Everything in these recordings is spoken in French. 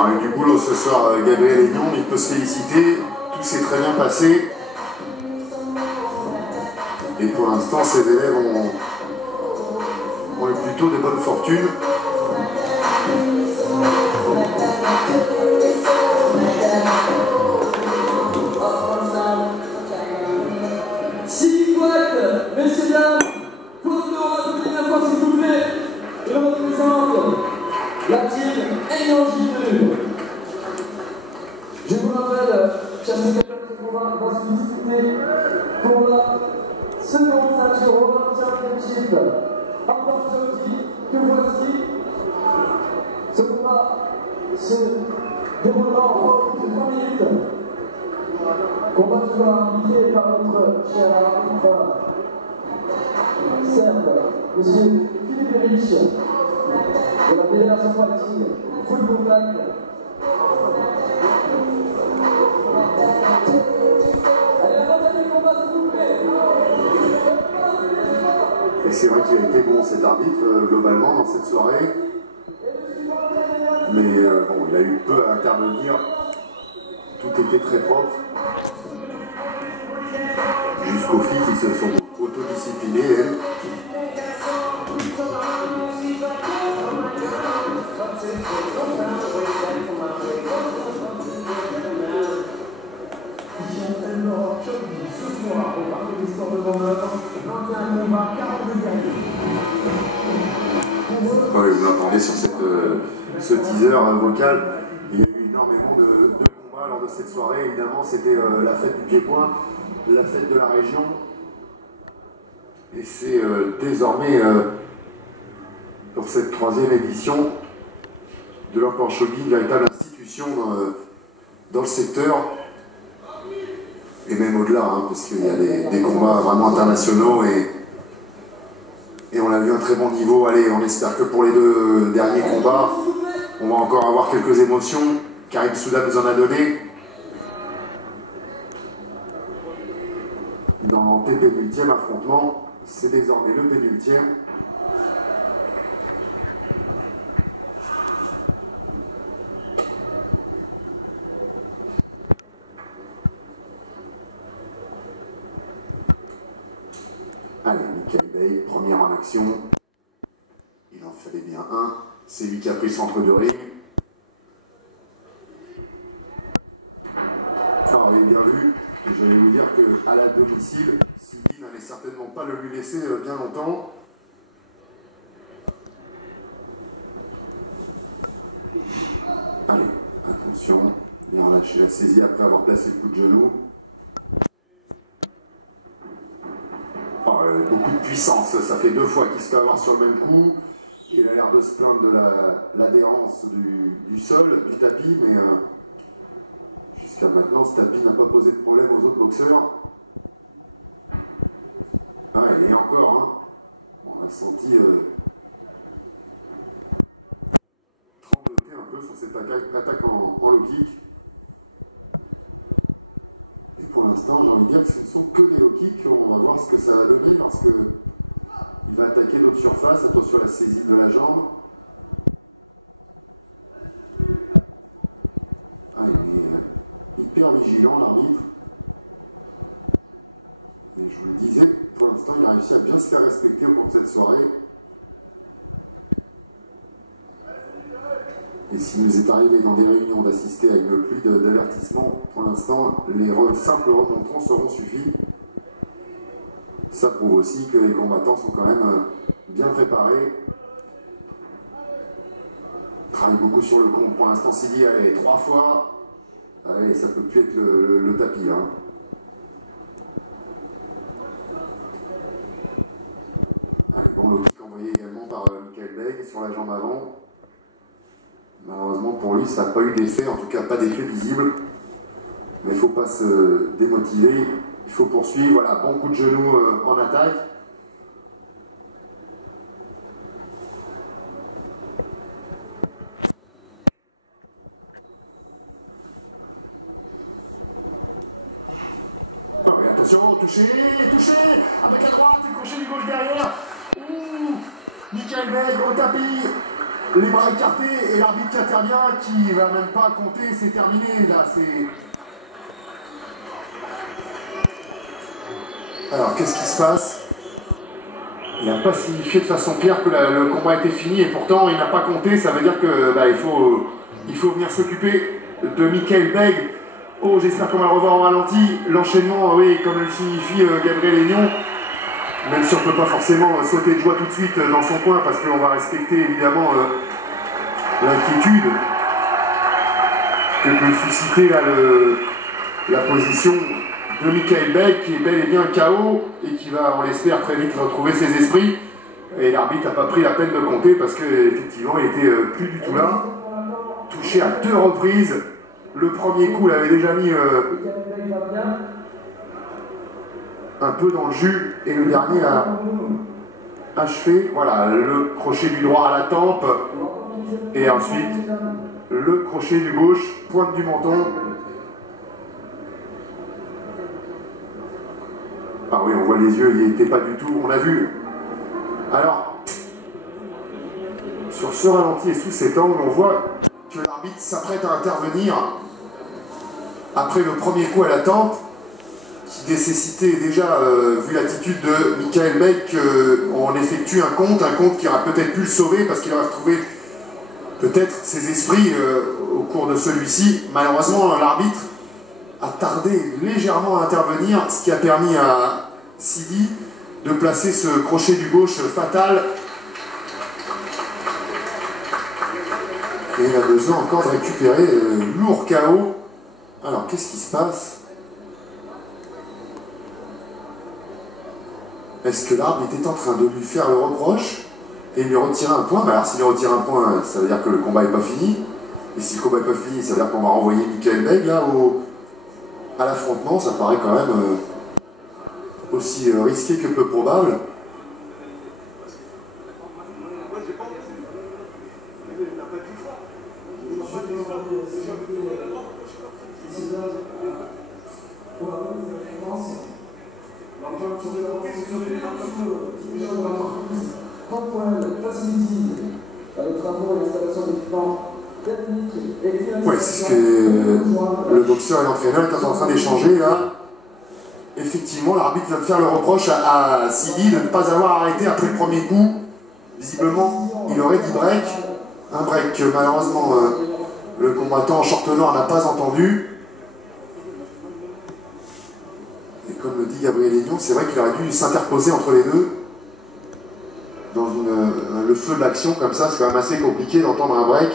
aura eu du boulot ce soir, Gabriel Aignan, il peut se féliciter, tout s'est très bien passé. Et pour l'instant, ces élèves ont eu plutôt de bonnes fortunes. Messieurs, dames, pour nous donner la fois, s'il vous plaît, je représente la team Aignan-J2. Je vous rappelle, chers spectateurs, qu'on va se disputer pour la seconde ceinture World Championship en Portugal que voici. Ce combat se déroulera en 3 minutes. Combat qui sera invité par notre cher arbitre serbe, M. Philippe Rich, de la Fédération Fighting Full Contact. Allez, attendez le combat, s'il vous plaît. Et c'est vrai qu'il a été bon cet arbitre, globalement, dans cette soirée. Mais bon, il a eu peu à intervenir. Tout était très propre. Jusqu'aux filles qui se sont autodisciplinées, elles. Ouais, vous l'entendez sur ce teaser vocal. Il y a eu énormément de combats lors de cette soirée. Évidemment, c'était la fête du pied-point, la fête de la région. Et c'est désormais, pour cette 3e édition de l'Empire Shogi, une véritable institution dans le secteur. Et même au-delà, hein, parce qu'il y a des combats vraiment internationaux et on a vu un très bon niveau. Allez, on espère que pour les 2 derniers combats, on va encore avoir quelques émotions. Karim Souda nous en a donné. Dans le pénultième affrontement, c'est désormais le pénultième. Allez, Michael Bay, premier en action. Il en fallait bien un. C'est lui qui a pris le centre du ring. Alors, vous avez bien vu, j'allais vous dire qu'à la domicile, Sylvie n'allait certainement pas le lui laisser bien longtemps. Allez, attention, bien relâcher la saisie après avoir placé le coup de genou. Beaucoup de puissance, ça fait 2 fois qu'il se fait avoir sur le même coup. Il a l'air de se plaindre de l'adhérence du sol, du tapis, mais jusqu'à maintenant, ce tapis n'a pas posé de problème aux autres boxeurs. Ah, et encore, hein, on a senti trembloter un peu sur cette attaque en low kick. Et pour l'instant, j'ai envie de dire que ce ne sont que des low kicks. On va voir ce que ça va donner lorsque il va attaquer d'autres surfaces. Attention à la saisie de la jambe. Ah, il est hyper vigilant, l'arbitre. Et je vous le disais, pour l'instant, il a réussi à bien se faire respecter au cours de cette soirée. Et s'il nous est arrivé dans des réunions d'assister à une pluie d'avertissements, pour l'instant, les simples remontrants seront suffis. Ça prouve aussi que les combattants sont quand même bien préparés. Travaille beaucoup sur le compte. Pour l'instant, Sylvie, allez, 3 fois. Allez, ça peut plus être le tapis. Hein. Allez, bon, le kick envoyé également par Michael Bay sur la jambe avant. Malheureusement pour lui, ça n'a pas eu d'effet, en tout cas pas d'effet visible. Mais il ne faut pas se démotiver, il faut poursuivre. Voilà, bon coup de genou en attaque. Oh, et attention, touché, avec la droite, et crochet du gauche derrière. Ouh, Michael Bay, gros tapis. les bras écartés et l'arbitre qui intervient, qui va même pas compter, c'est terminé là, c'est... Alors qu'est-ce qui se passe? Il n'a pas signifié de façon claire que le combat était fini et pourtant il n'a pas compté, ça veut dire que il faut venir s'occuper de Michael Begg. Oh, j'espère qu'on va le revoir en ralenti. L'enchaînement, oui, comme le signifie Gabriel Aignon, même si on ne peut pas forcément sauter de joie tout de suite dans son coin parce qu'on va respecter évidemment l'inquiétude que peut susciter là, la position de Michael Begg qui est bel et bien KO et qui va, on l'espère, très vite retrouver ses esprits. Et l'arbitre n'a pas pris la peine de compter parce qu'effectivement il était plus du tout là. Touché à 2 reprises. Le premier coup l'avait déjà mis un peu dans le jus et le dernier a achevé. Voilà, le crochet du droit à la tempe et ensuite le crochet du gauche, pointe du menton. Ah oui, on voit les yeux, il n'y était pas du tout, on l'a vu. Alors, sur ce ralenti et sous cet angle, on voit que l'arbitre s'apprête à intervenir après le premier coup à la tempe, qui nécessitait déjà, vu l'attitude de Michael Begg, qu'on effectue un compte qui aura peut-être pu le sauver parce qu'il aurait retrouvé peut-être ses esprits au cours de celui-ci. Malheureusement, l'arbitre a tardé légèrement à intervenir, ce qui a permis à Sidi de placer ce crochet du gauche fatal. Et il a besoin encore de récupérer lourd KO. Alors, qu'est-ce qui se passe? Est-ce que l'arbitre est en train de lui faire le reproche et lui retirer un point? Alors, s'il lui retire un point, ça veut dire que le combat n'est pas fini. Et si le combat n'est pas fini, ça veut dire qu'on va renvoyer Michael Begg là à l'affrontement. Ça paraît quand même aussi risqué que peu probable. Oui, c'est ce que le boxeur et l'entraîneur étaient en train d'échanger là. Effectivement, l'arbitre vient de faire le reproche à Sidi de ne pas avoir arrêté après le premier coup. Visiblement, il aurait dit break. Un break que malheureusement le combattant en short noir n'a pas entendu. Et comme le dit Gabriel Aignon, c'est vrai qu'il aurait dû s'interposer entre les deux. Dans le feu de l'action comme ça, c'est quand même assez compliqué d'entendre un break.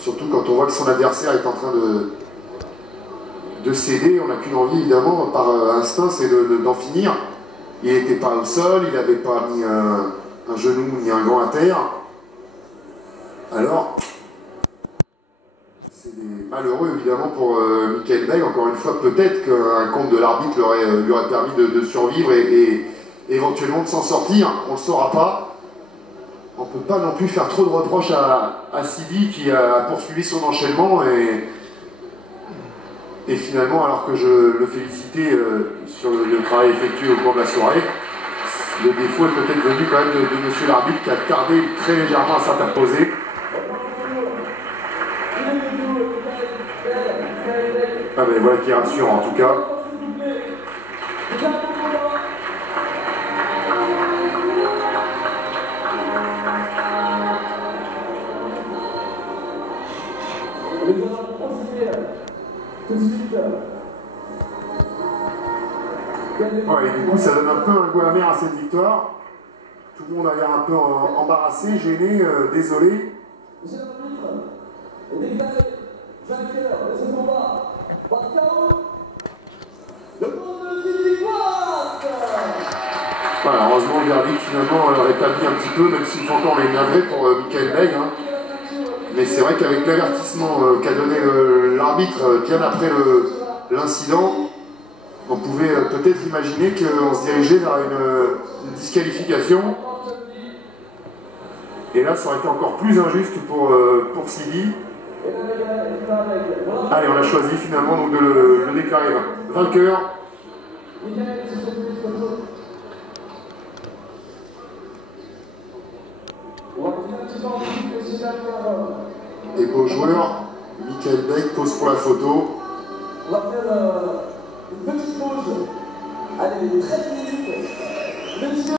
Surtout quand on voit que son adversaire est en train de céder. On n'a qu'une envie évidemment par instinct, c'est d'en finir. Il n'était pas au sol, il n'avait pas mis un genou ni un gant à terre. Alors, c'est malheureux évidemment pour Michael Begg. Encore une fois, peut-être qu'un compte de l'arbitre lui aurait permis de survivre et éventuellement de s'en sortir. On ne le saura pas. On ne peut pas non plus faire trop de reproches à Sidi qui a poursuivi son enchaînement et finalement, alors que je le félicitais sur le travail effectué au cours de la soirée, le défaut est peut-être venu quand même de monsieur l'arbitre qui a tardé très légèrement à s'interposer. Ah ben voilà qui rassure en tout cas. Ouais, et du coup, ça donne un peu un goût amer à cette victoire. Tout le monde a l'air un peu embarrassé, gêné, désolé. Monsieur l'arbitre, déclaré vainqueur de ce combat par KO, le monde de Sidi Watt. Voilà, heureusement, le verdict finalement rétablit un petit peu, même s'il faut encore les navrés pour Michael Begg. Hein. Mais c'est vrai qu'avec l'avertissement qu'a donné l'arbitre bien après l'incident, on pouvait peut-être imaginer qu'on se dirigeait vers une disqualification. Et là, ça aurait été encore plus injuste pour Sidi. Allez, on a choisi finalement donc, de le déclarer vainqueur. Et beau joueur, Michael Beck pose pour la photo. On va faire une petite pause. Allez, 13 minutes.